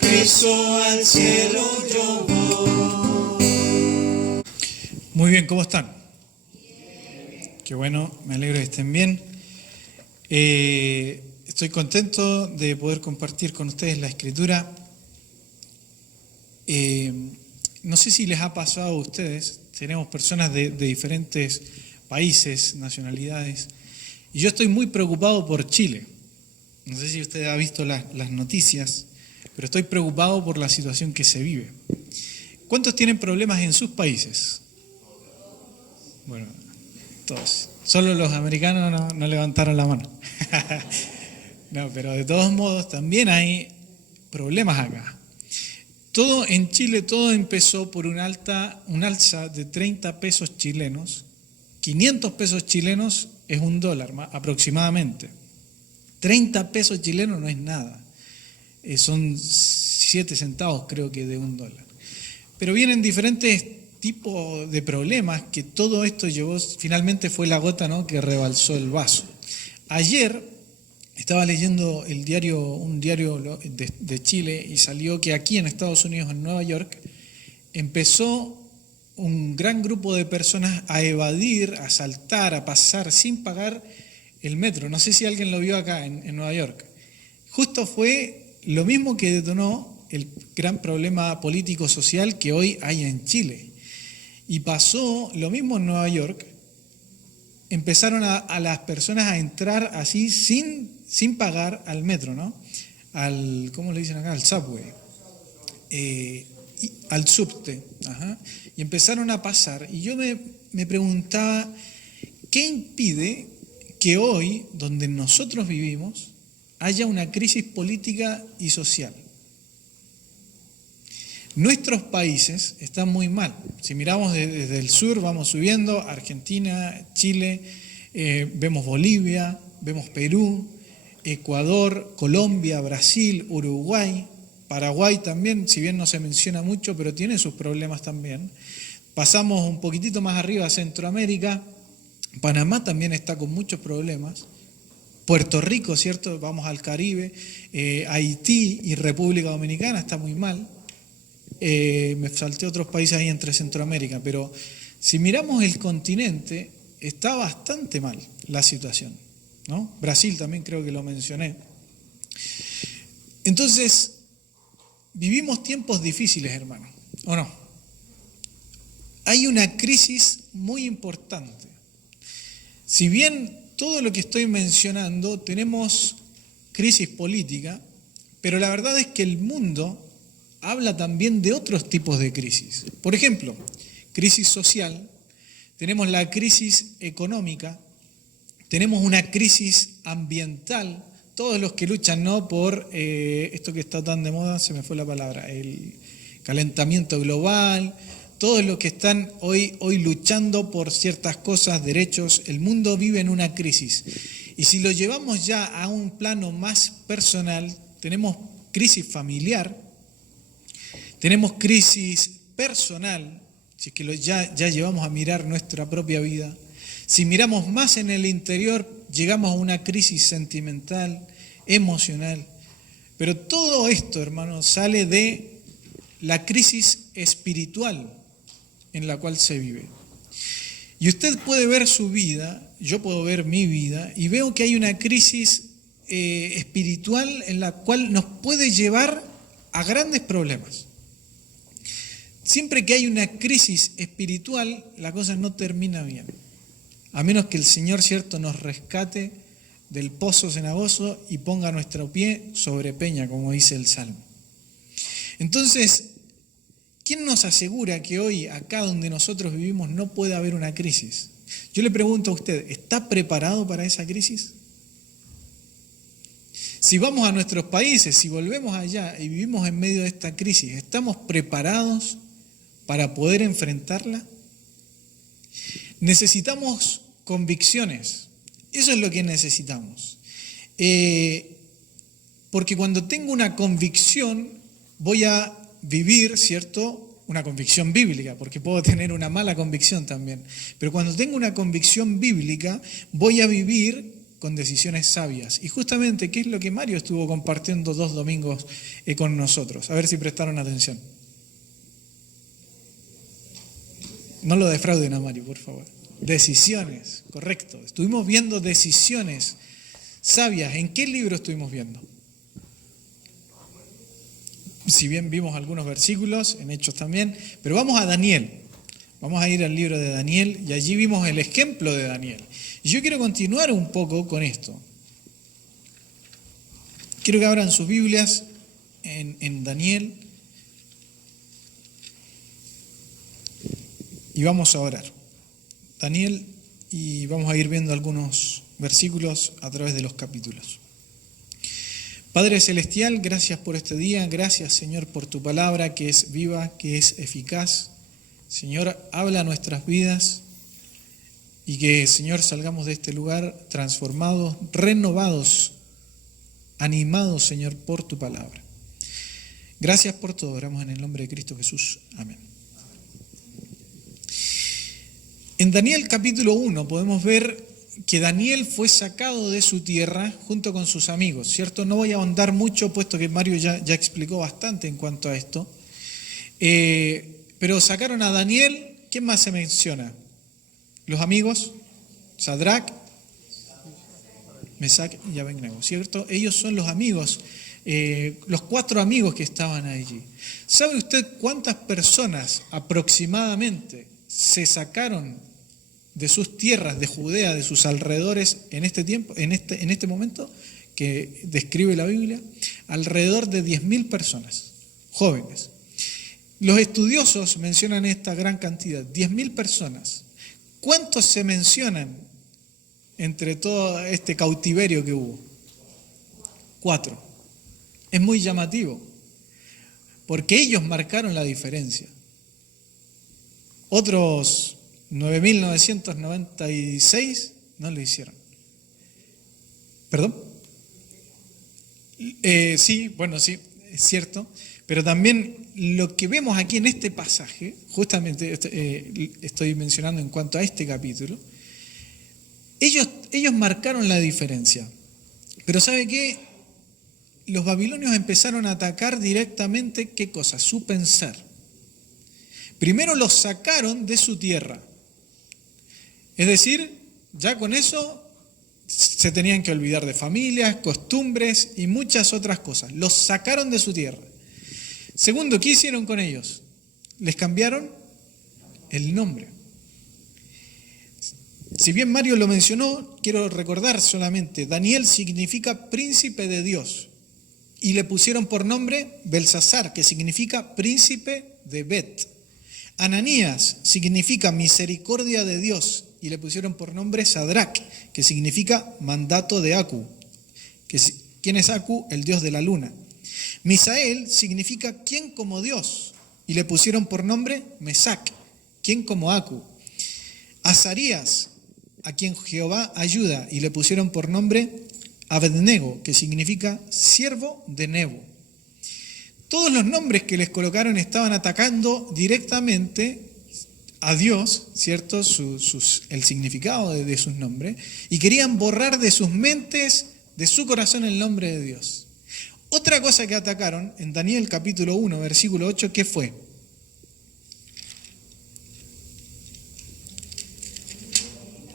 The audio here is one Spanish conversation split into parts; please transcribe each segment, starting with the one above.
Cristo al cielo yo voy. Muy bien, ¿cómo están? Qué bueno, me alegro que estén bien. Estoy contento de poder compartir con ustedes la Escritura. No sé si les ha pasado a ustedes, tenemos personas de diferentes países, nacionalidades, y yo estoy muy preocupado por Chile. No sé si usted ha visto las noticias, pero estoy preocupado por la situación que se vive. ¿Cuántos tienen problemas en sus países? Bueno, todos. Solo los americanos no levantaron la mano. No, pero de todos modos también hay problemas acá. Todo en Chile, todo empezó por un alza de 30 pesos chilenos. 500 pesos chilenos es $1 aproximadamente. 30 pesos chilenos no es nada. Son 7 centavos creo que de $1. Pero vienen diferentes tipos de problemas que todo esto llevó, finalmente fue la gota, ¿no?, que rebalsó el vaso. Ayer estaba leyendo un diario de Chile y salió que aquí en Estados Unidos, en Nueva York, empezó un gran grupo de personas a evadir, a saltar, a pasar sin pagar el metro. No sé si alguien lo vio acá en Nueva York. Justo fue lo mismo que detonó el gran problema político-social que hoy hay en Chile. Y pasó lo mismo en Nueva York. Empezaron a las personas a entrar así sin pagar al metro, ¿no? ¿Cómo le dicen acá? Al subway. Al subte. Ajá. Y empezaron a pasar. Y yo me preguntaba, ¿qué impide que hoy, donde nosotros vivimos, haya una crisis política y social? Nuestros países están muy mal. Si miramos desde el sur, vamos subiendo, Argentina, Chile, vemos Bolivia, vemos Perú, Ecuador, Colombia, Brasil, Uruguay, Paraguay también, si bien no se menciona mucho, pero tiene sus problemas también. Pasamos un poquitito más arriba a Centroamérica, Panamá también está con muchos problemas. Puerto Rico, ¿cierto? Vamos al Caribe, Haití y República Dominicana está muy mal. Me salté otros países ahí entre Centroamérica, pero si miramos el continente, está bastante mal la situación, ¿no? Brasil también creo que lo mencioné. Entonces, vivimos tiempos difíciles, hermano, ¿o no? Hay una crisis muy importante. Si bien todo lo que estoy mencionando, tenemos crisis política, pero la verdad es que el mundo habla también de otros tipos de crisis. Por ejemplo, crisis social, tenemos la crisis económica, tenemos una crisis ambiental, todos los que luchan, ¿no?, por esto que está tan de moda, se me fue la palabra, el calentamiento global, todos los que están hoy luchando por ciertas cosas, derechos, el mundo vive en una crisis. Y si lo llevamos ya a un plano más personal, tenemos crisis familiar, tenemos crisis personal, si es que ya llevamos a mirar nuestra propia vida. Si miramos más en el interior, llegamos a una crisis sentimental, emocional. Pero todo esto, hermanos, sale de la crisis espiritual en la cual se vive. Y usted puede ver su vida, yo puedo ver mi vida, y veo que hay una crisis espiritual en la cual nos puede llevar a grandes problemas. Siempre que hay una crisis espiritual, la cosa no termina bien. A menos que el Señor, cierto, nos rescate del pozo cenagoso y ponga nuestro pie sobre peña, como dice el Salmo. Entonces, ¿quién nos asegura que hoy, acá donde nosotros vivimos, no puede haber una crisis? Yo le pregunto a usted, ¿está preparado para esa crisis? Si vamos a nuestros países, si volvemos allá y vivimos en medio de esta crisis, ¿estamos preparados para poder enfrentarla? Necesitamos convicciones. Eso es lo que necesitamos. Porque cuando tengo una convicción, voy a vivir, ¿cierto?, una convicción bíblica, porque puedo tener una mala convicción también. Pero cuando tengo una convicción bíblica, voy a vivir con decisiones sabias. Y justamente, ¿qué es lo que Mario estuvo compartiendo 2 domingos con nosotros? A ver si prestaron atención. No lo defrauden a Mario, por favor. Decisiones, correcto. Estuvimos viendo decisiones sabias. ¿En qué libro estuvimos viendo? Si bien vimos algunos versículos, en Hechos también, pero vamos a Daniel. Vamos a ir al libro de Daniel y allí vimos el ejemplo de Daniel. Y yo quiero continuar un poco con esto. Quiero que abran sus Biblias en Daniel y vamos a orar. Daniel, y vamos a ir viendo algunos versículos a través de los capítulos. Padre Celestial, gracias por este día, gracias Señor por tu palabra que es viva, que es eficaz. Señor, habla nuestras vidas y que Señor salgamos de este lugar transformados, renovados, animados Señor por tu palabra. Gracias por todo, oramos en el nombre de Cristo Jesús. Amén. En Daniel capítulo 1 podemos ver que Daniel fue sacado de su tierra junto con sus amigos, ¿cierto? No voy a ahondar mucho, puesto que Mario ya explicó bastante en cuanto a esto. Pero sacaron a Daniel, ¿quién más se menciona? Los amigos, Sadrac, Mesac y Abednego, ¿cierto? Ellos son los amigos, los 4 amigos que estaban allí. ¿Sabe usted cuántas personas aproximadamente se sacaron de sus tierras de Judea, de sus alrededores en este tiempo, en este momento que describe la Biblia? Alrededor de 10.000 personas, jóvenes. Los estudiosos mencionan esta gran cantidad, 10.000 personas. ¿Cuántos se mencionan entre todo este cautiverio que hubo? 4. Es muy llamativo, porque ellos marcaron la diferencia. Otros 9.996 no lo hicieron. ¿Perdón? Sí, bueno, sí, es cierto. Pero también lo que vemos aquí en este pasaje, justamente estoy mencionando en cuanto a este capítulo, ellos marcaron la diferencia. Pero ¿sabe qué? Los babilonios empezaron a atacar directamente, ¿qué cosa? Su pensar. Primero los sacaron de su tierra. Es decir, ya con eso se tenían que olvidar de familias, costumbres y muchas otras cosas. Los sacaron de su tierra. Segundo, ¿qué hicieron con ellos? Les cambiaron el nombre. Si bien Mario lo mencionó, quiero recordar solamente, Daniel significa príncipe de Dios. Y le pusieron por nombre Belsasar, que significa príncipe de Bet. Ananías significa misericordia de Dios. Y le pusieron por nombre Sadrac, que significa mandato de Aku. ¿Quién es Aku? El dios de la luna. Misael significa ¿quién como Dios? Y le pusieron por nombre Mesac, ¿quién como Aku? Azarías, a quien Jehová ayuda, y le pusieron por nombre Abednego, que significa siervo de Nebo. Todos los nombres que les colocaron estaban atacando directamente a Dios, ¿cierto? El significado de sus nombres, y querían borrar de sus mentes, de su corazón, el nombre de Dios. Otra cosa que atacaron en Daniel capítulo 1, versículo 8, ¿qué fue?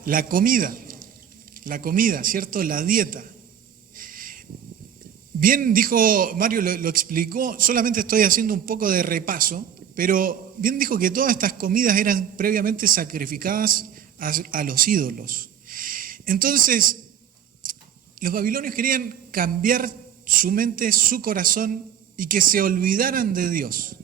La comida, ¿cierto? La dieta. Bien dijo, Mario lo explicó, solamente estoy haciendo un poco de repaso, pero bien dijo que todas estas comidas eran previamente sacrificadas a los ídolos. Entonces, los babilonios querían cambiar su mente, su corazón, y que se olvidaran de Dios.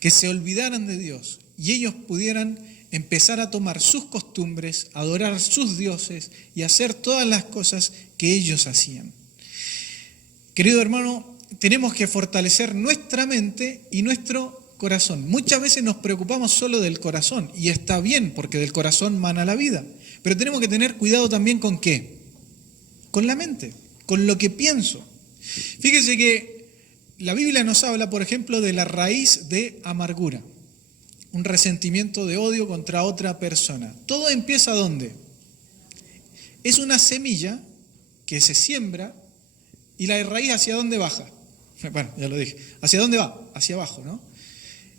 Que se olvidaran de Dios. Y ellos pudieran empezar a tomar sus costumbres, adorar sus dioses y hacer todas las cosas que ellos hacían. Querido hermano, tenemos que fortalecer nuestra mente y nuestro corazón. Muchas veces nos preocupamos solo del corazón, y está bien, porque del corazón mana la vida. Pero tenemos que tener cuidado también ¿con qué? Con la mente, con lo que pienso. Fíjese que la Biblia nos habla, por ejemplo, de la raíz de amargura, un resentimiento de odio contra otra persona. ¿Todo empieza dónde? es una semilla que se siembra y la raíz ¿hacia dónde baja? Bueno, ya lo dije. ¿Hacia dónde va? Hacia abajo, ¿no?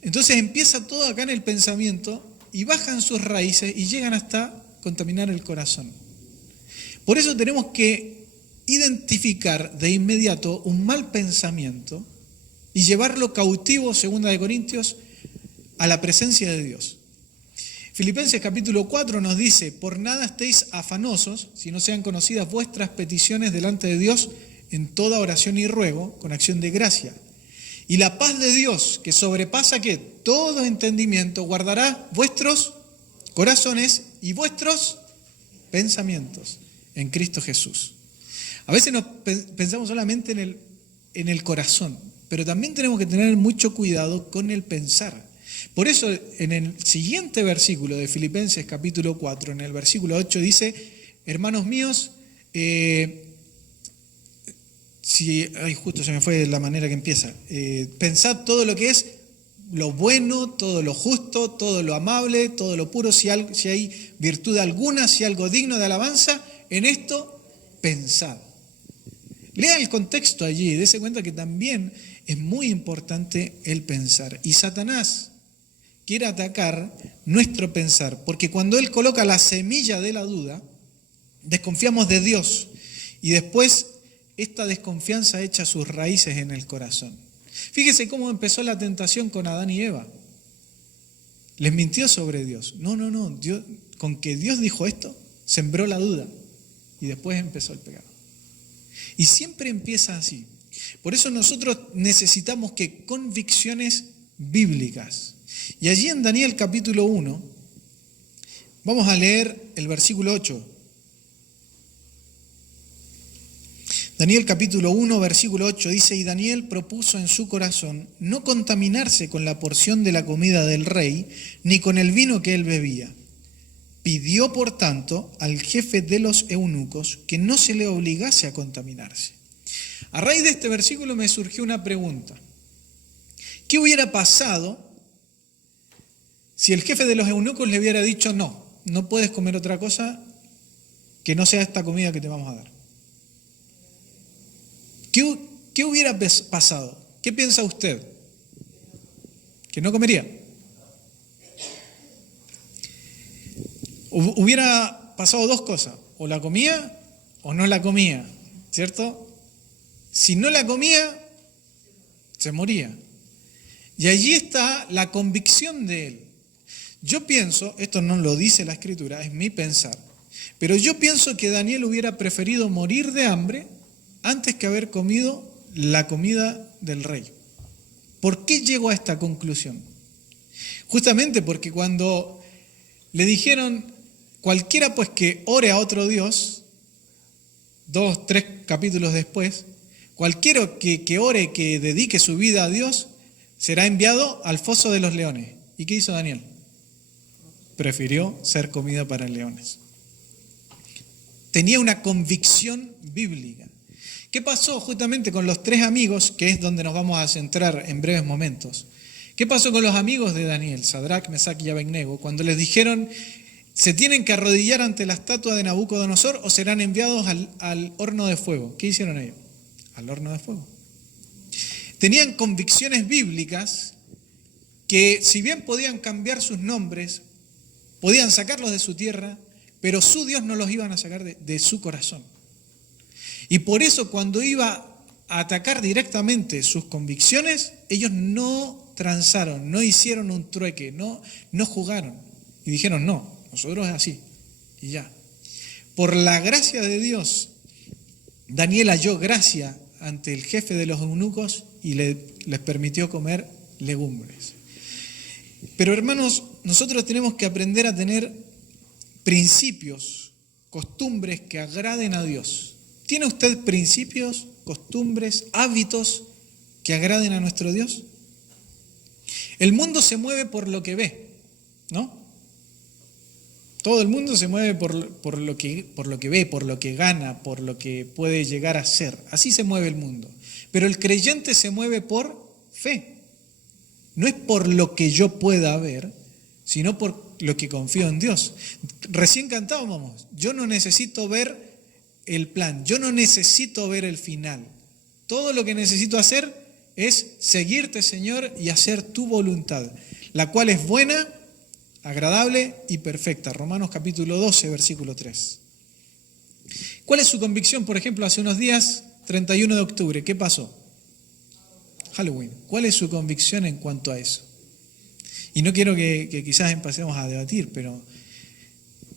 Entonces empieza todo acá en el pensamiento y bajan sus raíces y llegan hasta contaminar el corazón. Por eso tenemos que identificar de inmediato un mal pensamiento y llevarlo cautivo, 2 Corintios, a la presencia de Dios. Filipenses capítulo 4 nos dice: por nada estéis afanosos, si no sean conocidas vuestras peticiones delante de Dios en toda oración y ruego, con acción de gracia. Y la paz de Dios, que sobrepasa ¿qué? Todo entendimiento, guardará vuestros corazones y vuestros pensamientos en Cristo Jesús. A veces pensamos solamente en el corazón, pero también tenemos que tener mucho cuidado con el pensar. Por eso en el siguiente versículo de Filipenses capítulo 4, en el versículo 8 dice: hermanos míos, justo se me fue la manera que empieza, pensad todo lo que es lo bueno, todo lo justo, todo lo amable, todo lo puro, si hay virtud alguna, si algo digno de alabanza, en esto pensad. Lea el contexto allí y dése cuenta que también es muy importante el pensar. Y Satanás quiere atacar nuestro pensar, porque cuando él coloca la semilla de la duda, desconfiamos de Dios y después esta desconfianza echa sus raíces en el corazón. Fíjese cómo empezó la tentación con Adán y Eva. Les mintió sobre Dios. No, Dios, con que Dios dijo esto, sembró la duda y después empezó el pecado. Y siempre empieza así. Por eso nosotros necesitamos que convicciones bíblicas. Y allí en Daniel capítulo 1, vamos a leer el versículo 8. Daniel capítulo 1, versículo 8 dice: y Daniel propuso en su corazón no contaminarse con la porción de la comida del rey, ni con el vino que él bebía. Pidió, por tanto, al jefe de los eunucos que no se le obligase a contaminarse. A raíz de este versículo me surgió una pregunta. ¿Qué hubiera pasado si el jefe de los eunucos le hubiera dicho: no puedes comer otra cosa que no sea esta comida que te vamos a dar? ¿Qué hubiera pasado? ¿Qué piensa usted? ¿Que no comería? Hubiera pasado dos cosas: o la comía o no la comía, ¿cierto? Si no la comía, se moría. Y allí está la convicción de él. Yo pienso, esto no lo dice la Escritura, es mi pensar, pero yo pienso que Daniel hubiera preferido morir de hambre antes que haber comido la comida del rey. ¿Por qué llego a esta conclusión? Justamente porque cuando le dijeron: cualquiera pues que ore a otro Dios, 2, 3 capítulos después, cualquiera que ore, que dedique su vida a Dios, será enviado al foso de los leones. ¿Y qué hizo Daniel? Prefirió ser comida para leones. Tenía una convicción bíblica. ¿Qué pasó justamente con los 3 amigos, que es donde nos vamos a centrar en breves momentos? ¿Qué pasó con los amigos de Daniel, Sadrac, Mesac y Abednego, cuando les dijeron: se tienen que arrodillar ante la estatua de Nabucodonosor o serán enviados al horno de fuego? ¿Qué hicieron ellos? Al horno de fuego. Tenían convicciones bíblicas que, si bien podían cambiar sus nombres, podían sacarlos de su tierra, pero su Dios no los iban a sacar de su corazón. Y por eso, cuando iba a atacar directamente sus convicciones, ellos no transaron, no hicieron un trueque, no jugaron. Y dijeron: no, nosotros es así. Y ya. Por la gracia de Dios, Daniel halló gracia ante el jefe de los eunucos y les permitió comer legumbres. Pero hermanos, nosotros tenemos que aprender a tener principios, costumbres que agraden a Dios. ¿Tiene usted principios, costumbres, hábitos que agraden a nuestro Dios? El mundo se mueve por lo que ve, ¿no? Todo el mundo se mueve por lo que ve, por lo que gana, por lo que puede llegar a ser. Así se mueve el mundo. Pero el creyente se mueve por fe. No es por lo que yo pueda ver, sino por los que confío en Dios. Recién cantábamos, yo no necesito ver el plan, yo no necesito ver el final. Todo lo que necesito hacer es seguirte, Señor, y hacer tu voluntad, la cual es buena, agradable y perfecta. Romanos capítulo 12, versículo 3. ¿Cuál es su convicción? Por ejemplo, hace unos días, 31 de octubre, ¿qué pasó? Halloween. ¿Cuál es su convicción en cuanto a eso? Y no quiero que quizás empecemos a debatir, pero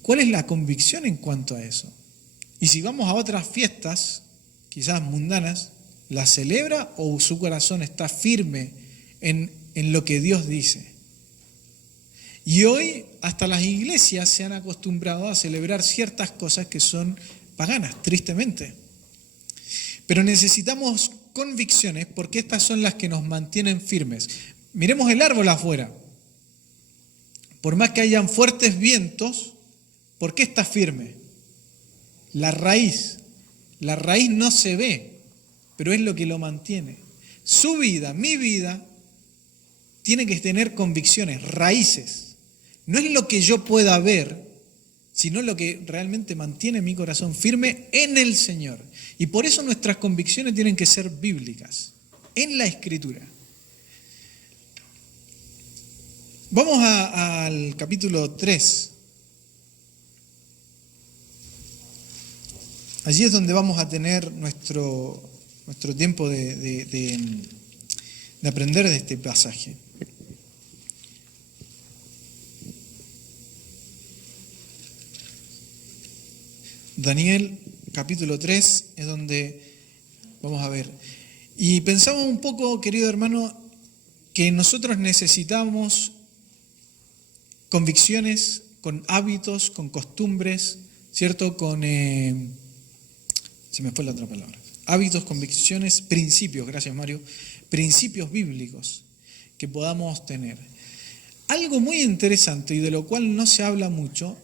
¿cuál es la convicción en cuanto a eso? Y si vamos a otras fiestas, quizás mundanas, ¿la celebra o su corazón está firme en lo que Dios dice? Y hoy hasta las iglesias se han acostumbrado a celebrar ciertas cosas que son paganas, tristemente. Pero necesitamos convicciones porque estas son las que nos mantienen firmes. Miremos el árbol afuera. Por más que hayan fuertes vientos, ¿por qué está firme? La raíz. La raíz no se ve, pero es lo que lo mantiene. Su vida, mi vida, tiene que tener convicciones, raíces. No es lo que yo pueda ver, sino lo que realmente mantiene mi corazón firme en el Señor. Y por eso nuestras convicciones tienen que ser bíblicas, en la Escritura. Vamos al capítulo 3. Allí es donde vamos a tener nuestro tiempo de aprender de este pasaje. Daniel, capítulo 3, es donde vamos a ver. Y pensamos un poco, querido hermano, que nosotros necesitamos convicciones, con hábitos, con costumbres, ¿cierto? Se me fue la otra palabra. Hábitos, convicciones, principios, gracias Mario, principios bíblicos que podamos tener. Algo muy interesante y de lo cual no se habla mucho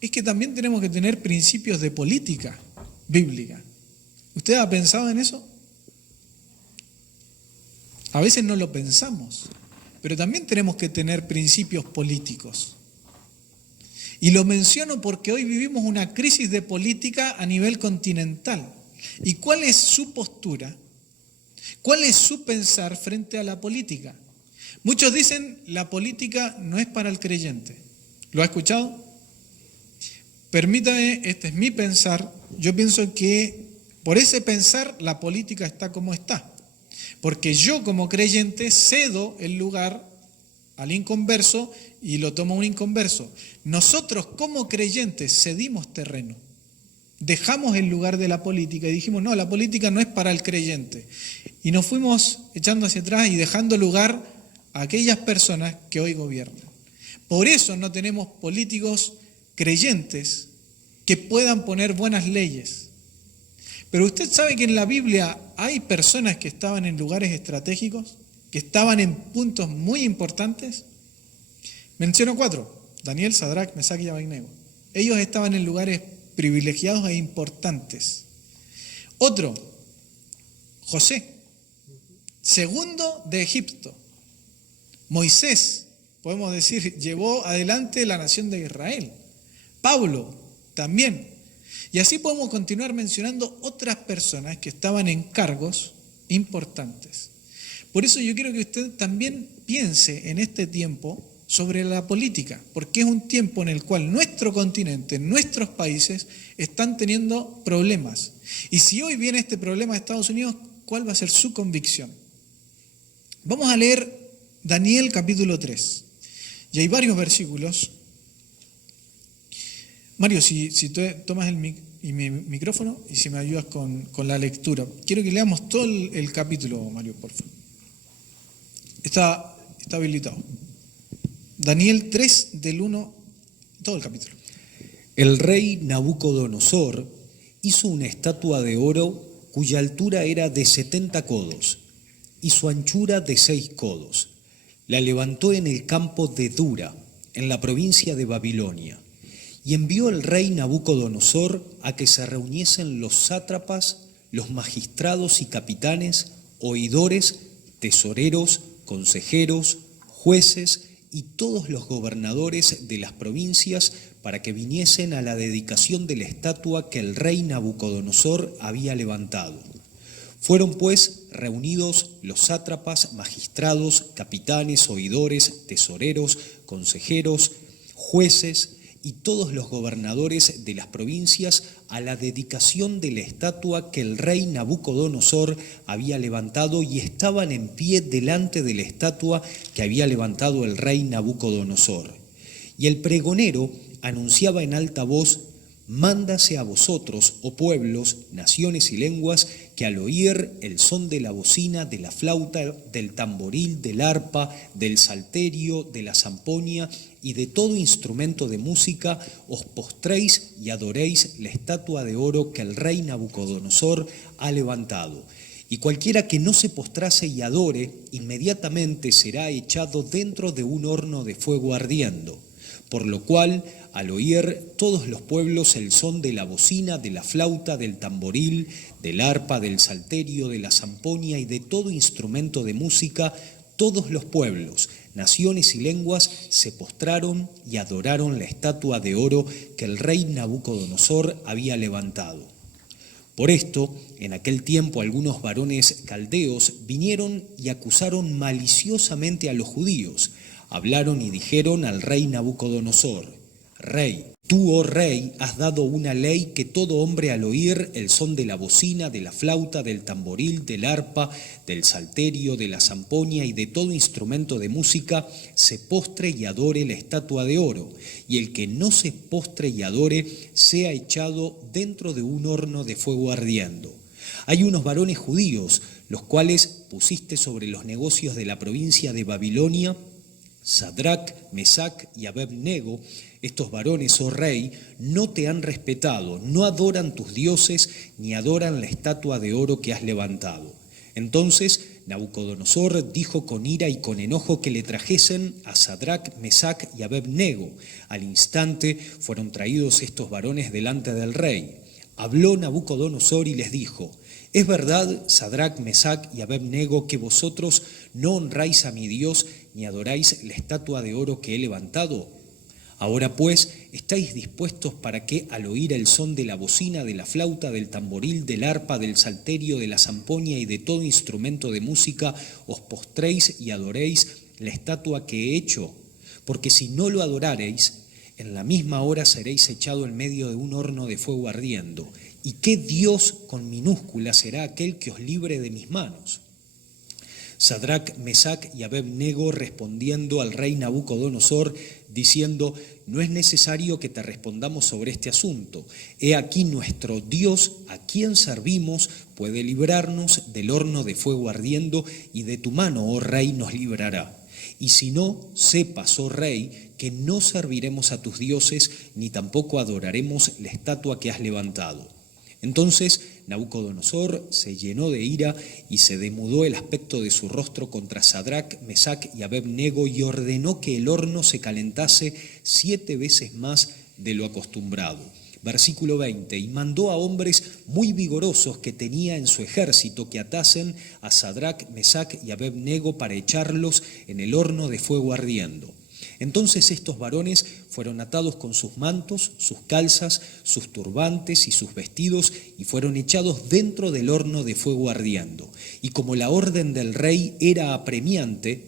es que también tenemos que tener principios de política bíblica. ¿Usted ha pensado en eso? A veces no lo pensamos, pero también tenemos que tener principios políticos. Y lo menciono porque hoy vivimos una crisis de política a nivel continental. ¿Y cuál es su postura? ¿Cuál es su pensar frente a la política? Muchos dicen la política no es para el creyente. ¿Lo ha escuchado? Permítame, este es mi pensar. Yo pienso que por ese pensar la política está como está. Porque yo como creyente cedo el lugar al inconverso y lo toma un inconverso. Nosotros como creyentes cedimos terreno. Dejamos el lugar de la política y dijimos, no, la política no es para el creyente. Y nos fuimos echando hacia atrás y dejando lugar a aquellas personas que hoy gobiernan. Por eso no tenemos políticos creyentes que puedan poner buenas leyes. Pero usted sabe que en la Biblia hay personas que estaban en lugares estratégicos, que estaban en puntos muy importantes. Menciono 4, Daniel, Sadrac, Mesac y Abednego. Ellos estaban en lugares privilegiados e importantes. Otro, José, segundo de Egipto. Moisés, podemos decir, llevó adelante la nación de Israel. Pablo, también. Y así podemos continuar mencionando otras personas que estaban en cargos importantes. Por eso yo quiero que usted también piense en este tiempo sobre la política, porque es un tiempo en el cual nuestro continente, nuestros países están teniendo problemas. Y si hoy viene este problema de Estados Unidos, ¿cuál va a ser su convicción? Vamos a leer Daniel capítulo 3. Y hay varios versículos. Mario, si tú tomas mi micrófono y si me ayudas con la lectura. Quiero que leamos todo el capítulo, Mario, por favor. Está habilitado. Daniel 3, del 1, todo el capítulo. El rey Nabucodonosor hizo una estatua de oro cuya altura era de 70 codos y su anchura de 6 codos. La levantó en el campo de Dura, en la provincia de Babilonia, y envió el rey Nabucodonosor a que se reuniesen los sátrapas, los magistrados y capitanes, oidores, tesoreros, consejeros, jueces y todos los gobernadores de las provincias para que viniesen a la dedicación de la estatua que el rey Nabucodonosor había levantado. Fueron pues reunidos los sátrapas, magistrados, capitanes, oidores, tesoreros, consejeros, jueces y todos los gobernadores de las provincias a la dedicación de la estatua que el rey Nabucodonosor había levantado, y estaban en pie delante de la estatua que había levantado el rey Nabucodonosor. Y el pregonero anunciaba en alta voz: mándase a vosotros, oh pueblos, naciones y lenguas, que al oír el son de la bocina, de la flauta, del tamboril, del arpa, del salterio, de la zampoña y de todo instrumento de música, os postréis y adoréis la estatua de oro que el rey Nabucodonosor ha levantado. Y cualquiera que no se postrase y adore, inmediatamente será echado dentro de un horno de fuego ardiendo. Por lo cual, al oír todos los pueblos el son de la bocina, de la flauta, del tamboril, del arpa, del salterio, de la zampoña y de todo instrumento de música, todos los pueblos, naciones y lenguas se postraron y adoraron la estatua de oro que el rey Nabucodonosor había levantado. Por esto, en aquel tiempo algunos varones caldeos vinieron y acusaron maliciosamente a los judíos. Hablaron y dijeron al rey Nabucodonosor: Rey, tú, oh rey, has dado una ley que todo hombre al oír el son de la bocina, de la flauta, del tamboril, del arpa, del salterio, de la zampoña y de todo instrumento de música, se postre y adore la estatua de oro, y el que no se postre y adore sea echado dentro de un horno de fuego ardiendo. Hay unos varones judíos, los cuales pusiste sobre los negocios de la provincia de Babilonia, Sadrac, Mesac y Abed-nego. Estos varones, oh rey, no te han respetado, no adoran tus dioses, ni adoran la estatua de oro que has levantado. Entonces Nabucodonosor dijo con ira y con enojo que le trajesen a Sadrac, Mesac y Abed-nego. Al instante fueron traídos estos varones delante del rey. Habló Nabucodonosor y les dijo: ¿es verdad, Sadrac, Mesac y Abed-nego, que vosotros no honráis a mi Dios ni adoráis la estatua de oro que he levantado? Ahora pues, ¿estáis dispuestos para que, al oír el son de la bocina, de la flauta, del tamboril, del arpa, del salterio, de la zampoña y de todo instrumento de música, os postréis y adoréis la estatua que he hecho? Porque si no lo adorareis, en la misma hora seréis echado en medio de un horno de fuego ardiendo. ¿Y qué Dios con minúscula será aquel que os libre de mis manos? Sadrac, Mesac y Abed-nego respondiendo al rey Nabucodonosor, diciendo: no es necesario que te respondamos sobre este asunto. He aquí nuestro Dios, a quien servimos, puede librarnos del horno de fuego ardiendo, y de tu mano, oh rey, nos librará. Y si no, sepas, oh rey, que no serviremos a tus dioses, ni tampoco adoraremos la estatua que has levantado. Entonces Nabucodonosor se llenó de ira y se demudó el aspecto de su rostro contra Sadrac, Mesac y Abed-nego, y ordenó que el horno se calentase 7 veces más de lo acostumbrado. Versículo 20, y mandó a hombres muy vigorosos que tenía en su ejército que atasen a Sadrac, Mesac y Abed-nego para echarlos en el horno de fuego ardiendo. Entonces estos varones fueron atados con sus mantos, sus calzas, sus turbantes y sus vestidos, y fueron echados dentro del horno de fuego ardiendo. Y como la orden del rey era apremiante,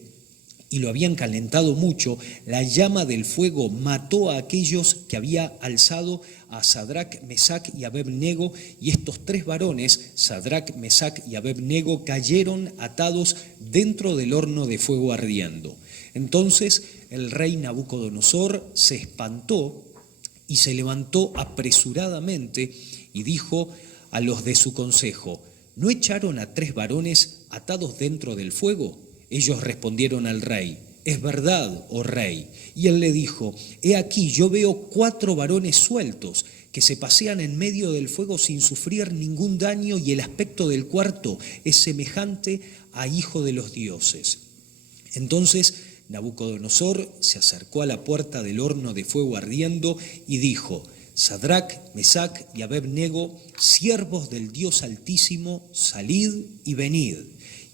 y lo habían calentado mucho, la llama del fuego mató a aquellos que había alzado a Sadrac, Mesac y Abed-nego, y estos 3 varones, Sadrac, Mesac y Abed-nego, cayeron atados dentro del horno de fuego ardiendo. Entonces el rey Nabucodonosor se espantó y se levantó apresuradamente y dijo a los de su consejo: ¿no echaron a 3 varones atados dentro del fuego? Ellos respondieron al rey: es verdad, oh rey. Y él le dijo: he aquí, yo veo 4 varones sueltos que se pasean en medio del fuego sin sufrir ningún daño, y el aspecto del cuarto es semejante a hijo de los dioses. Entonces Nabucodonosor se acercó a la puerta del horno de fuego ardiendo y dijo: Sadrac, Mesac y Abed-nego, siervos del Dios Altísimo, salid y venid.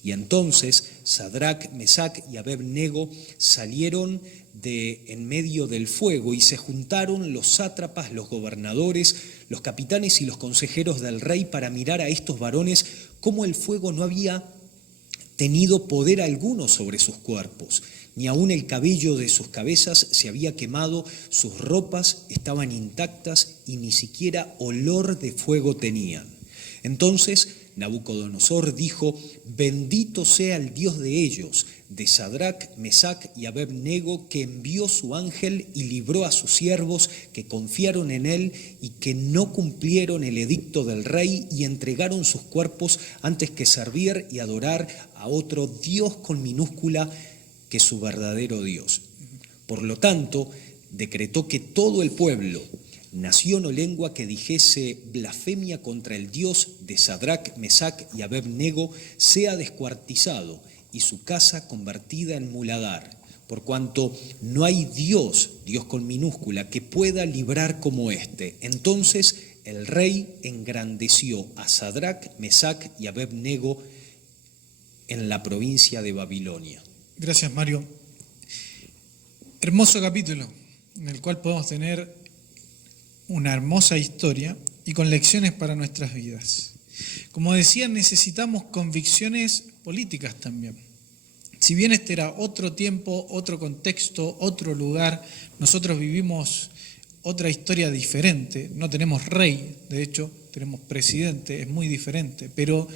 Y entonces Sadrac, Mesac y Abed-nego salieron de en medio del fuego y se juntaron los sátrapas, los gobernadores, los capitanes y los consejeros del rey para mirar a estos varones cómo el fuego no había tenido poder alguno sobre sus cuerpos, ni aun el cabello de sus cabezas se había quemado, sus ropas estaban intactas y ni siquiera olor de fuego tenían. Entonces Nabucodonosor dijo: bendito sea el Dios de ellos, de Sadrac, Mesac y Abed-nego, que envió su ángel y libró a sus siervos que confiaron en él y que no cumplieron el edicto del rey y entregaron sus cuerpos antes que servir y adorar a otro Dios con minúscula que su verdadero Dios. Por lo tanto, decretó que todo el pueblo, nación o lengua que dijese blasfemia contra el Dios de Sadrac, Mesac y Abed-nego sea descuartizado y su casa convertida en muladar, por cuanto no hay Dios con minúscula, que pueda librar como éste. Entonces el rey engrandeció a Sadrac, Mesac y Abed-nego en la provincia de Babilonia. Gracias, Mario. Hermoso capítulo en el cual podemos tener una hermosa historia y con lecciones para nuestras vidas. Como decía, necesitamos convicciones políticas también. Si bien este era otro tiempo, otro contexto, otro lugar, nosotros vivimos otra historia diferente. No tenemos rey, de hecho, tenemos presidente, es muy diferente. Pero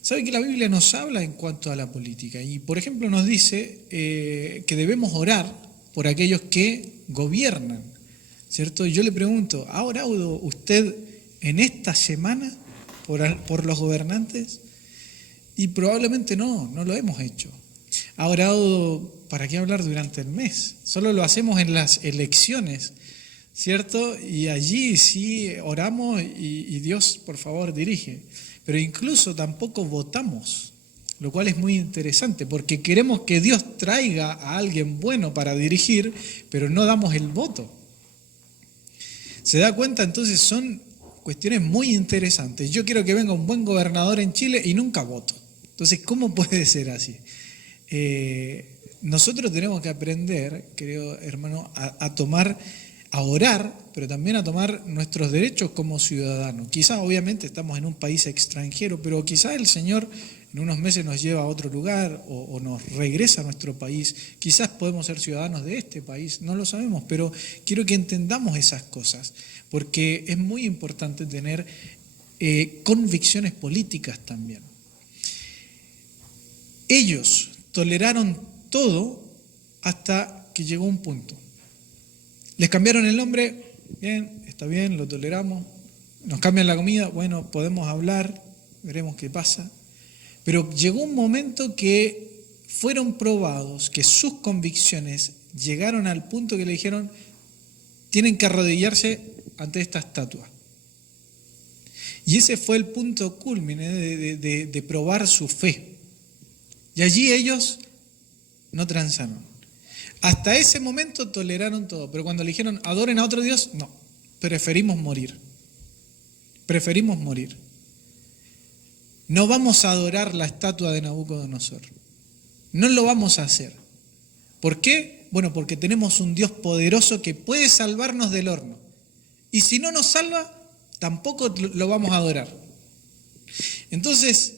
¿sabe que la Biblia nos habla en cuanto a la política? Y, por ejemplo, nos dice que debemos orar por aquellos que gobiernan, ¿cierto? Y yo le pregunto, ¿ha orado usted en esta semana por los gobernantes? Y probablemente no lo hemos hecho. ¿Ha orado, para qué hablar, durante el mes? Solo lo hacemos en las elecciones, ¿cierto? Y allí sí oramos y Dios, por favor, dirige. Pero incluso tampoco votamos, lo cual es muy interesante, porque queremos que Dios traiga a alguien bueno para dirigir, pero no damos el voto. ¿Se da cuenta? Entonces son cuestiones muy interesantes. Yo quiero que venga un buen gobernador en Chile y nunca voto. Entonces, ¿cómo puede ser así? Nosotros tenemos que aprender, querido hermano, a orar, pero también a tomar nuestros derechos como ciudadanos. Quizás obviamente estamos en un país extranjero, pero quizás el Señor en unos meses nos lleva a otro lugar o nos regresa a nuestro país. Quizás podemos ser ciudadanos de este país, no lo sabemos, pero quiero que entendamos esas cosas, porque es muy importante tener convicciones políticas también. Ellos toleraron todo hasta que llegó un punto. Les cambiaron el nombre, bien, está bien, lo toleramos. Nos cambian la comida, bueno, podemos hablar, veremos qué pasa. Pero llegó un momento que fueron probados, que sus convicciones llegaron al punto que le dijeron, tienen que arrodillarse ante esta estatua. Y ese fue el punto cúlmine de probar su fe. Y allí ellos no transaron. Hasta ese momento toleraron todo, pero cuando le dijeron adoren a otro Dios, no, preferimos morir. Preferimos morir. No vamos a adorar la estatua de Nabucodonosor. No lo vamos a hacer. ¿Por qué? Bueno, porque tenemos un Dios poderoso que puede salvarnos del horno. Y si no nos salva, tampoco lo vamos a adorar. Entonces,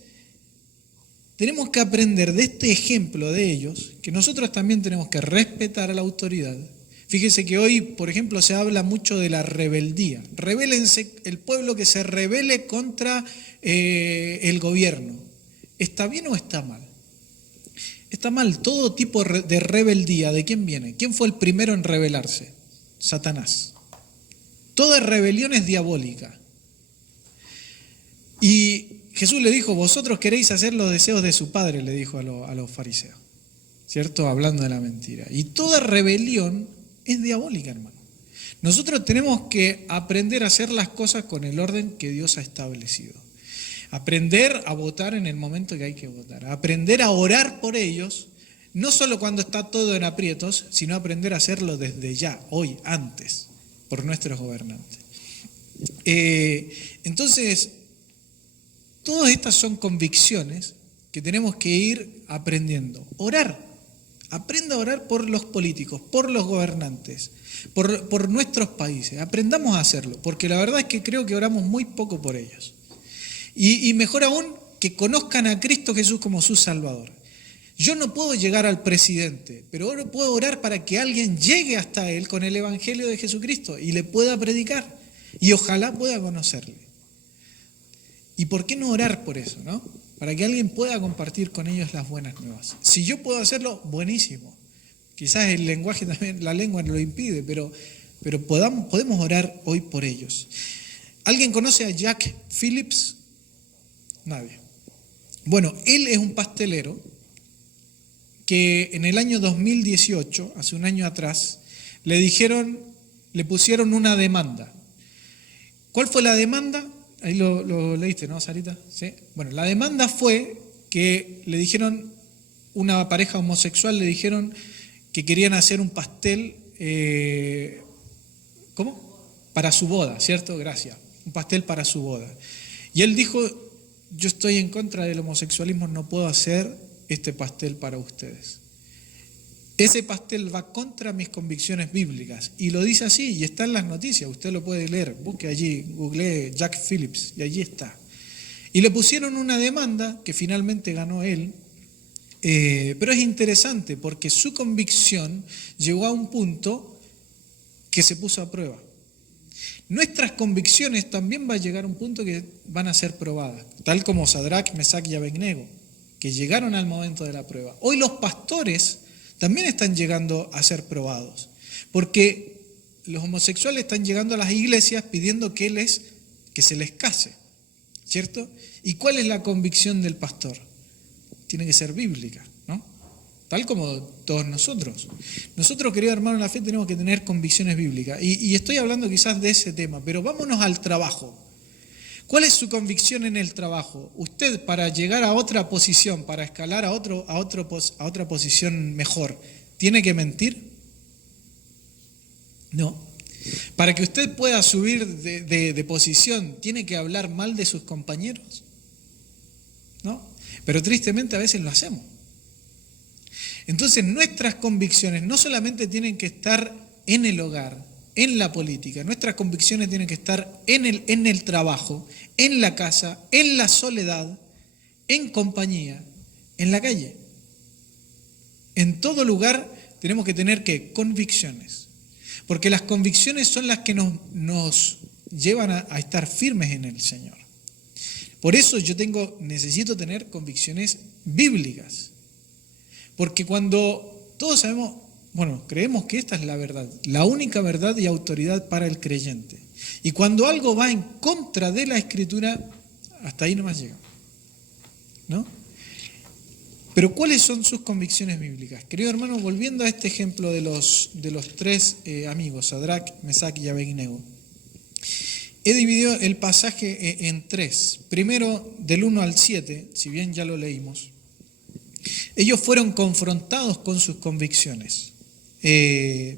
tenemos que aprender de este ejemplo de ellos, que nosotros también tenemos que respetar a la autoridad. Fíjese que hoy, por ejemplo, se habla mucho de la rebeldía. Rebélense, el pueblo que se rebele contra el gobierno. ¿Está bien o está mal? Está mal. Todo tipo de rebeldía, ¿de quién viene? ¿Quién fue el primero en rebelarse? Satanás. Toda rebelión es diabólica. Y Jesús le dijo, vosotros queréis hacer los deseos de su padre, le dijo a los fariseos, ¿cierto? Hablando de la mentira. Y toda rebelión es diabólica, hermano. Nosotros tenemos que aprender a hacer las cosas con el orden que Dios ha establecido. Aprender a votar en el momento que hay que votar. Aprender a orar por ellos, no solo cuando está todo en aprietos, sino aprender a hacerlo desde ya, hoy, antes, por nuestros gobernantes. Entonces, todas estas son convicciones que tenemos que ir aprendiendo. Orar. Aprenda a orar por los políticos, por los gobernantes, por nuestros países. Aprendamos a hacerlo, porque la verdad es que creo que oramos muy poco por ellos. Y mejor aún, que conozcan a Cristo Jesús como su Salvador. Yo no puedo llegar al presidente, pero ahora puedo orar para que alguien llegue hasta él con el Evangelio de Jesucristo y le pueda predicar. Y ojalá pueda conocerle. ¿Y por qué no orar por eso, no? Para que alguien pueda compartir con ellos las buenas nuevas. Si yo puedo hacerlo, buenísimo. Quizás el lenguaje también, la lengua no lo impide, pero podemos orar hoy por ellos. ¿Alguien conoce a Jack Phillips? Nadie. Bueno, él es un pastelero que en el año 2018, hace un año atrás, le pusieron una demanda. ¿Cuál fue la demanda? Ahí lo leíste, ¿no, Sarita? ¿Sí? Bueno, la demanda fue que le dijeron, una pareja homosexual le dijeron que querían hacer un pastel, ¿cómo? Para su boda, ¿cierto? Gracias. Un pastel para su boda. Y él dijo, yo estoy en contra del homosexualismo, no puedo hacer este pastel para ustedes. Ese pastel va contra mis convicciones bíblicas. Y lo dice así, y está en las noticias, usted lo puede leer, busque allí, googlee Jack Phillips, y allí está. Y le pusieron una demanda que finalmente ganó él, pero es interesante porque su convicción llegó a un punto que se puso a prueba. Nuestras convicciones también va a llegar a un punto que van a ser probadas, tal como Sadrach, Mesach y Abednego, que llegaron al momento de la prueba. Hoy los pastores también están llegando a ser probados, porque los homosexuales están llegando a las iglesias pidiendo que se les case, ¿cierto? ¿Y cuál es la convicción del pastor? Tiene que ser bíblica, ¿no? Tal como todos nosotros. Nosotros, queridos hermanos en la fe, tenemos que tener convicciones bíblicas. Y estoy hablando quizás de ese tema, pero vámonos al trabajo. ¿Cuál es su convicción en el trabajo? Usted, para llegar a otra posición, para escalar a otra posición mejor, ¿tiene que mentir? No. Para que usted pueda subir de posición, ¿tiene que hablar mal de sus compañeros? No. Pero tristemente a veces lo hacemos. Entonces nuestras convicciones no solamente tienen que estar en el hogar, en la política, nuestras convicciones tienen que estar en el trabajo, en la casa, en la soledad, en compañía, en la calle. En todo lugar tenemos que tener ¿qué? Convicciones. Porque las convicciones son las que nos llevan a estar firmes en el Señor. Por eso necesito tener convicciones bíblicas. Porque cuando todos sabemos, creemos que esta es la verdad, la única verdad y autoridad para el creyente. Y cuando algo va en contra de la Escritura, hasta ahí nomás llega, ¿no? Pero ¿cuáles son sus convicciones bíblicas? Querido hermano, volviendo a este ejemplo de los tres amigos, Sadrach, Mesach y Abednego, he dividido el pasaje en tres. Primero, del 1 al 7, si bien ya lo leímos. Ellos fueron confrontados con sus convicciones. Y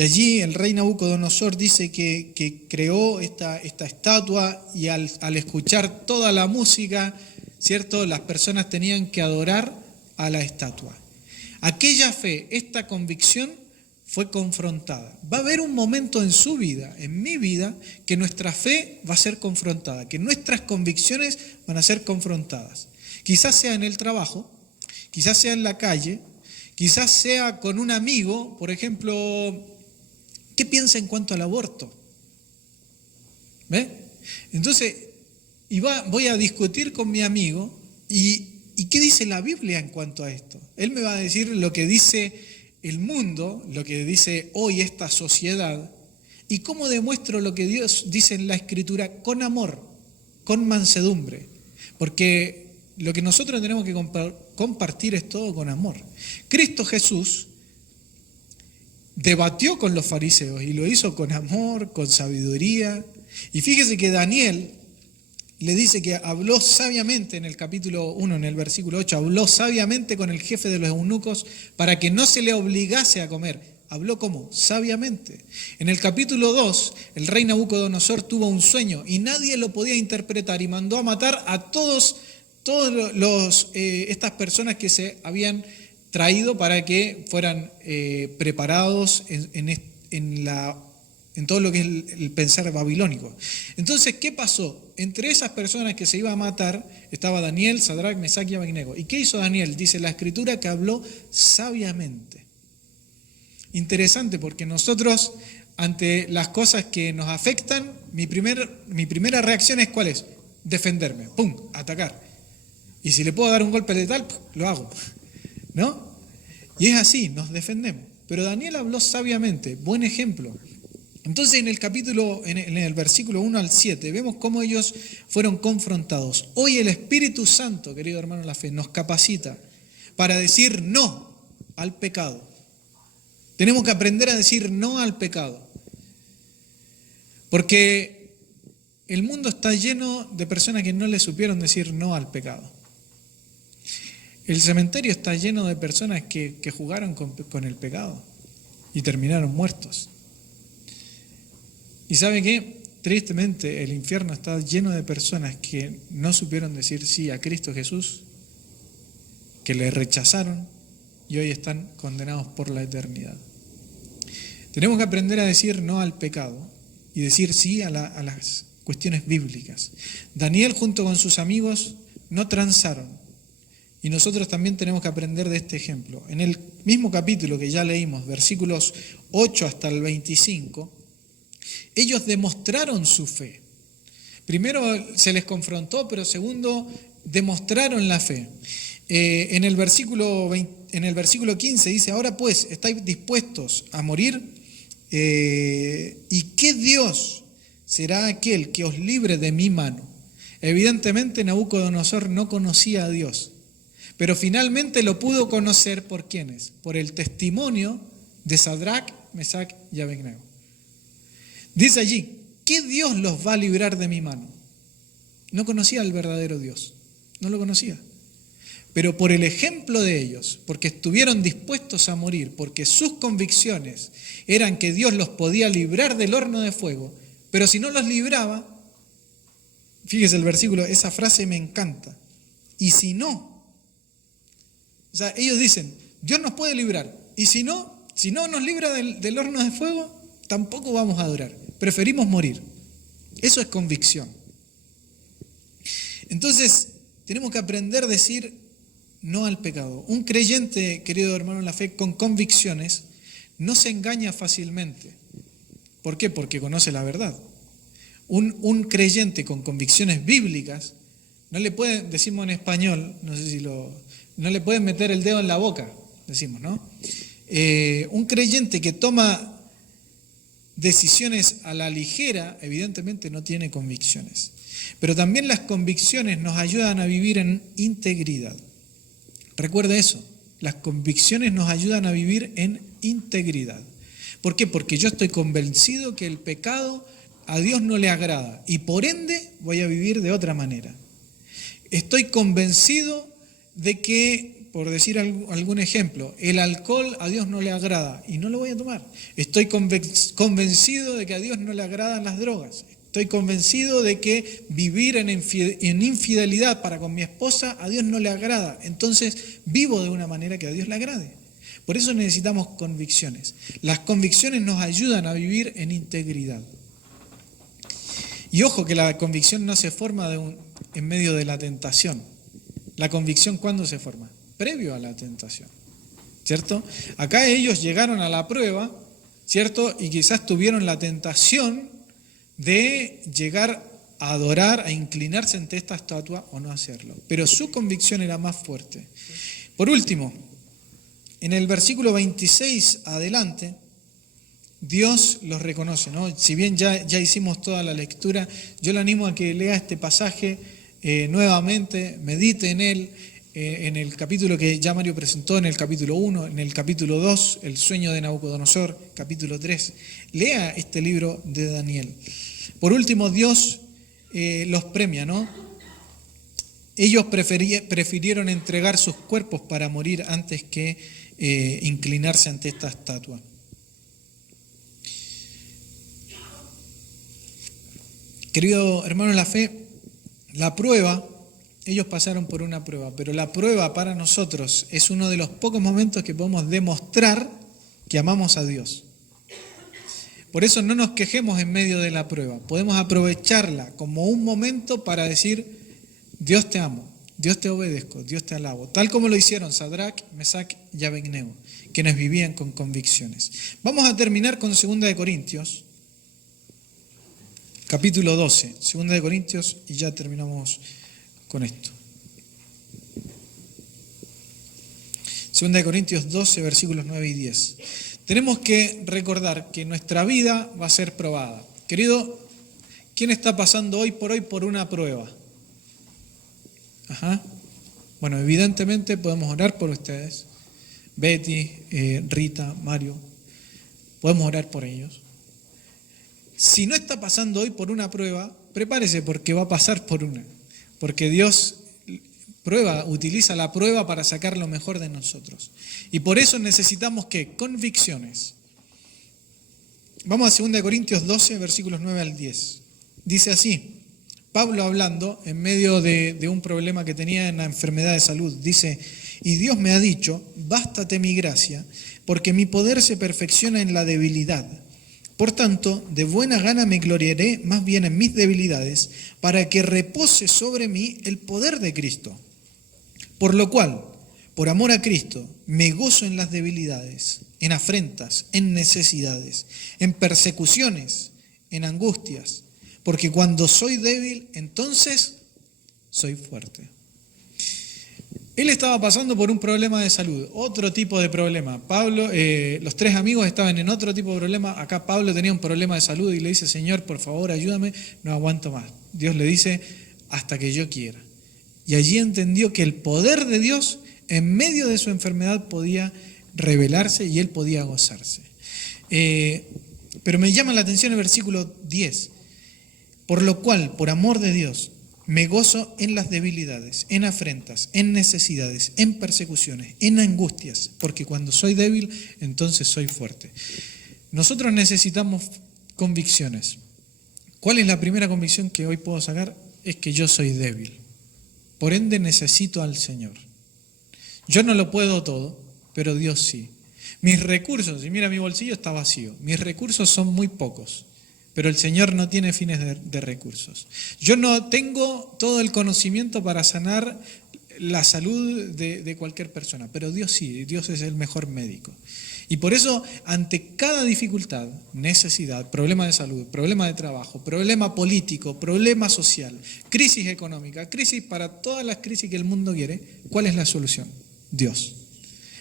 allí el rey Nabucodonosor dice que creó esta estatua y al escuchar toda la música, ¿cierto? Las personas tenían que adorar a la estatua. Aquella fe, esta convicción fue confrontada. Va a haber un momento en su vida, en mi vida, que nuestra fe va a ser confrontada, que nuestras convicciones van a ser confrontadas. Quizás sea en el trabajo, quizás sea en la calle, quizás sea con un amigo, por ejemplo, ¿qué piensa en cuanto al aborto? ¿Ve? Entonces, voy a discutir con mi amigo y ¿qué dice la Biblia en cuanto a esto? Él me va a decir lo que dice el mundo, lo que dice hoy esta sociedad, y cómo demuestro lo que Dios dice en la Escritura con amor, con mansedumbre, porque lo que nosotros tenemos que compartir es todo con amor. Cristo Jesús debatió con los fariseos y lo hizo con amor, con sabiduría. Y fíjese que Daniel le dice que habló sabiamente en el capítulo 1, en el versículo 8, habló sabiamente con el jefe de los eunucos para que no se le obligase a comer. ¿Habló cómo? Sabiamente. En el capítulo 2, el rey Nabucodonosor tuvo un sueño y nadie lo podía interpretar y mandó a matar a todos estas personas que se habían traído para que fueran preparados en todo lo que es el pensar babilónico. Entonces, ¿qué pasó? Entre esas personas que se iba a matar estaba Daniel, Sadrac, Mesac y Abednego. ¿Y qué hizo Daniel? Dice la Escritura que habló sabiamente. Interesante, porque nosotros, ante las cosas que nos afectan, mi primera reacción es ¿cuál es? Defenderme, ¡pum!, atacar. Y si le puedo dar un golpe letal, lo hago, ¿no? Y es así, nos defendemos. Pero Daniel habló sabiamente, buen ejemplo. Entonces en el versículo 1 al 7, vemos cómo ellos fueron confrontados. Hoy el Espíritu Santo, querido hermano en la fe, nos capacita para decir no al pecado. Tenemos que aprender a decir no al pecado. Porque el mundo está lleno de personas que no le supieron decir no al pecado. El cementerio está lleno de personas que jugaron con el pecado y terminaron muertos. ¿Y sabe qué? Tristemente el infierno está lleno de personas que no supieron decir sí a Cristo Jesús, que le rechazaron y hoy están condenados por la eternidad. Tenemos que aprender a decir no al pecado y decir sí a las cuestiones bíblicas. Daniel junto con sus amigos no transaron y nosotros también tenemos que aprender de este ejemplo. En el mismo capítulo que ya leímos, versículos 8 hasta el 25, ellos demostraron su fe. Primero se les confrontó, pero segundo, demostraron la fe. En el versículo 15 dice, ahora pues, ¿estáis dispuestos a morir? ¿Y qué Dios será aquel que os libre de mi mano? Evidentemente Nabucodonosor no conocía a Dios, pero finalmente lo pudo conocer ¿por quiénes? Por el testimonio de Sadrac, Mesac y Abednego. Dice allí, ¿qué Dios los va a librar de mi mano? No conocía al verdadero Dios, no lo conocía. Pero por el ejemplo de ellos, porque estuvieron dispuestos a morir, porque sus convicciones eran que Dios los podía librar del horno de fuego, pero si no los libraba, fíjese el versículo, esa frase me encanta, y si no, o sea, ellos dicen, Dios nos puede librar, y si no nos libra del horno de fuego, tampoco vamos a adorar, preferimos morir. Eso es convicción. Entonces, tenemos que aprender a decir no al pecado. Un creyente, querido hermano en la fe, con convicciones, no se engaña fácilmente. ¿Por qué? Porque conoce la verdad. Un creyente con convicciones bíblicas, no le pueden, decimos en español, no le pueden meter el dedo en la boca, decimos, ¿no? Un creyente que toma decisiones a la ligera, evidentemente no tiene convicciones. Pero también las convicciones nos ayudan a vivir en integridad. Recuerde eso, las convicciones nos ayudan a vivir en integridad. ¿Por qué? Porque yo estoy convencido que el pecado a Dios no le agrada y por ende voy a vivir de otra manera. Estoy convencido de que, por decir algún ejemplo, el alcohol a Dios no le agrada y no lo voy a tomar. Estoy convencido de que a Dios no le agradan las drogas. Estoy convencido de que vivir en infidelidad para con mi esposa a Dios no le agrada. Entonces vivo de una manera que a Dios le agrade. Por eso necesitamos convicciones. Las convicciones nos ayudan a vivir en integridad. Y ojo que la convicción no se forma en medio de la tentación. La convicción, ¿cuándo se forma? Previo a la tentación, ¿cierto? Acá ellos llegaron a la prueba, ¿cierto? Y quizás tuvieron la tentación de llegar a adorar, a inclinarse ante esta estatua o no hacerlo. Pero su convicción era más fuerte. Por último, en el versículo 26 adelante, Dios los reconoce, ¿no? Si bien ya hicimos toda la lectura, yo le animo a que lea este pasaje nuevamente, medite en él, en el capítulo que ya Mario presentó, en el capítulo 1, en el capítulo 2, el sueño de Nabucodonosor, capítulo 3. Lea este libro de Daniel. Por último, Dios los premia, ¿no? Ellos prefirieron entregar sus cuerpos para morir antes que inclinarse ante esta estatua. Querido hermano en la fe, la prueba ellos pasaron por una prueba, pero la prueba para nosotros es uno de los pocos momentos que podemos demostrar que amamos a Dios. Por eso no nos quejemos en medio de la prueba, podemos aprovecharla como un momento para decir, Dios te amo, Dios te obedezco, Dios te alabo, tal como lo hicieron Sadrach, Mesach y Abednego, quienes vivían con convicciones. Vamos a terminar con 2 de Corintios, capítulo 12, 2 de Corintios, y ya terminamos con esto. 2 de Corintios 12, versículos 9 y 10. Tenemos que recordar que nuestra vida va a ser probada. Querido, ¿quién está pasando hoy por una prueba? Bueno, evidentemente podemos orar por ustedes. Betty, Rita, Mario. Podemos orar por ellos. Si no está pasando hoy por una prueba, prepárese porque va a pasar por una. Porque Dios utiliza la prueba para sacar lo mejor de nosotros. Y por eso necesitamos ¿qué? Convicciones. Vamos a 2 Corintios 12, versículos 9 al 10. Dice así, Pablo hablando en medio de un problema que tenía en la enfermedad de salud, dice, y Dios me ha dicho, bástate mi gracia, porque mi poder se perfecciona en la debilidad. Por tanto, de buena gana me gloriaré más bien en mis debilidades, para que repose sobre mí el poder de Cristo. Por lo cual, por amor a Cristo, me gozo en las debilidades, en afrentas, en necesidades, en persecuciones, en angustias, porque cuando soy débil, entonces soy fuerte. Él estaba pasando por un problema de salud, otro tipo de problema. Pablo, los tres amigos estaban en otro tipo de problema. Acá Pablo tenía un problema de salud y le dice, Señor, por favor, ayúdame, no aguanto más. Dios le dice, hasta que yo quiera. Y allí entendió que el poder de Dios en medio de su enfermedad podía revelarse y él podía gozarse. Pero me llama la atención el versículo 10. Por lo cual, por amor de Dios, me gozo en las debilidades, en afrentas, en necesidades, en persecuciones, en angustias, porque cuando soy débil, entonces soy fuerte. Nosotros necesitamos convicciones. ¿Cuál es la primera convicción que hoy puedo sacar? Es que yo soy débil. Por ende necesito al Señor. Yo no lo puedo todo, pero Dios sí. Mis recursos, y mira mi bolsillo está vacío, mis recursos son muy pocos. Pero el Señor no tiene fines de recursos. Yo no tengo todo el conocimiento para sanar la salud de cualquier persona, pero Dios sí, Dios es el mejor médico. Y por eso, ante cada dificultad, necesidad, problema de salud, problema de trabajo, problema político, problema social, crisis económica, crisis para todas las crisis que el mundo quiere, ¿cuál es la solución? Dios.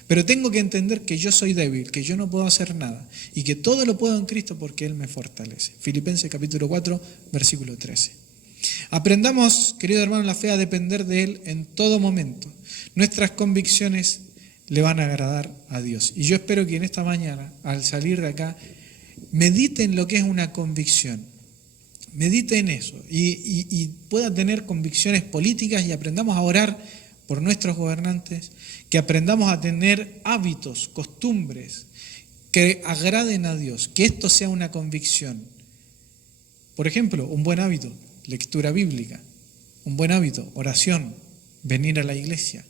Pero tengo que entender que yo soy débil, que yo no puedo hacer nada y que todo lo puedo en Cristo porque Él me fortalece. Filipenses capítulo 4, versículo 13. Aprendamos, querido hermano, la fe a depender de Él en todo momento. Nuestras convicciones le van a agradar a Dios. Y yo espero que en esta mañana, al salir de acá, mediten lo que es una convicción. Medite en eso y pueda tener convicciones políticas y aprendamos a orar por nuestros gobernantes, que aprendamos a tener hábitos, costumbres que agraden a Dios, que esto sea una convicción. Por ejemplo, un buen hábito, lectura bíblica, un buen hábito, oración, venir a la iglesia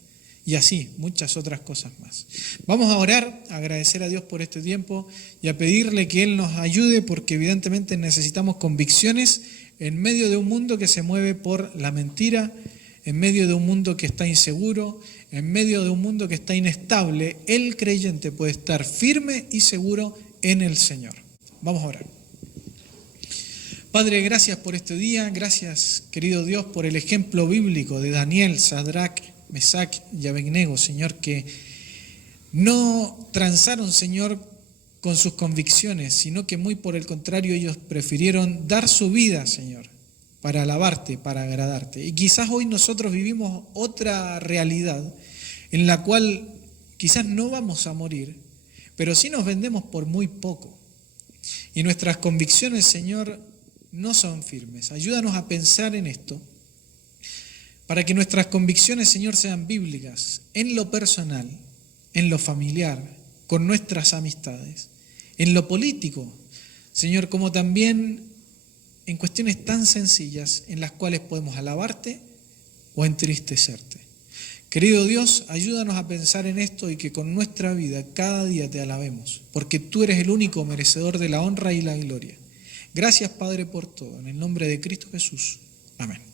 y así, muchas otras cosas más. Vamos a orar, a agradecer a Dios por este tiempo y a pedirle que Él nos ayude porque evidentemente necesitamos convicciones en medio de un mundo que se mueve por la mentira, en medio de un mundo que está inseguro, en medio de un mundo que está inestable. El creyente puede estar firme y seguro en el Señor. Vamos a orar. Padre, gracias por este día, gracias, querido Dios, por el ejemplo bíblico de Daniel, Sadrach, Mesach y Abednego, Señor, que no transaron, Señor, con sus convicciones, sino que muy por el contrario ellos prefirieron dar su vida, Señor, para alabarte, para agradarte. Y quizás hoy nosotros vivimos otra realidad en la cual quizás no vamos a morir, pero sí nos vendemos por muy poco. Y nuestras convicciones, Señor, no son firmes. Ayúdanos a pensar en esto, para que nuestras convicciones, Señor, sean bíblicas, en lo personal, en lo familiar, con nuestras amistades, en lo político, Señor, como también en cuestiones tan sencillas en las cuales podemos alabarte o entristecerte. Querido Dios, ayúdanos a pensar en esto y que con nuestra vida cada día te alabemos, porque tú eres el único merecedor de la honra y la gloria. Gracias, Padre, por todo. En el nombre de Cristo Jesús. Amén.